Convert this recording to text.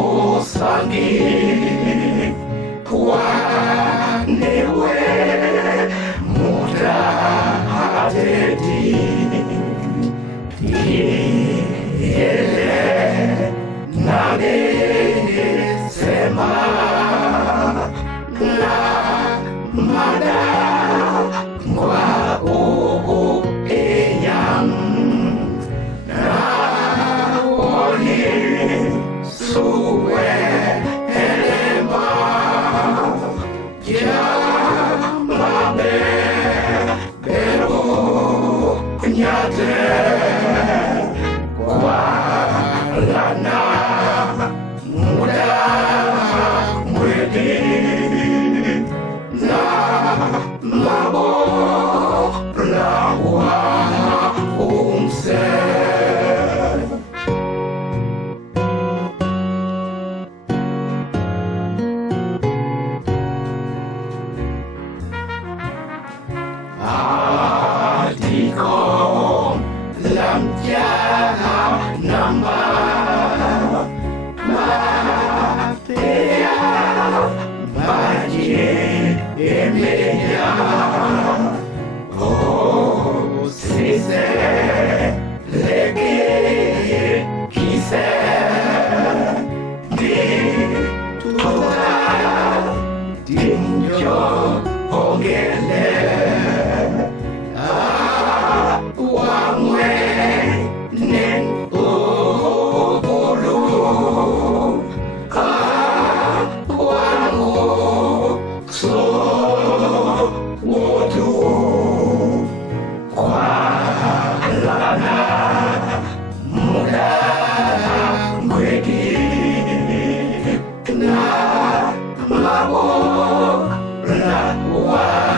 mabosangi wanewe muda hateti yele nane sema la mada kwa eyam suwe elema yamabe bero nyate kwa lana muda mwedi na mabo lawa umse Adikom lam jaha nama matea baje emeya oh sise leke kise di tuta dinjo ongele Wow.